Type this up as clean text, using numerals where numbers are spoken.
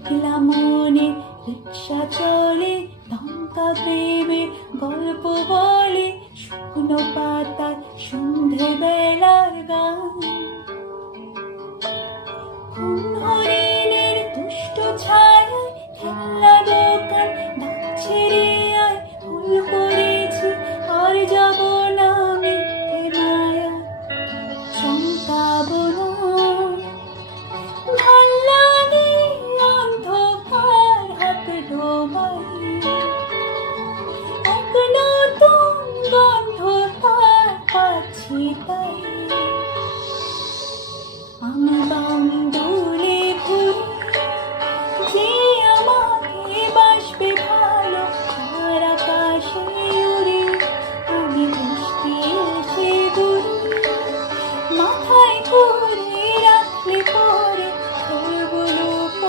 একলা মনে রিক্সা চলে, লঙ্কা প্রেমের গল্প বলে, শুকনো পাতার সন্ধে বেলার গান।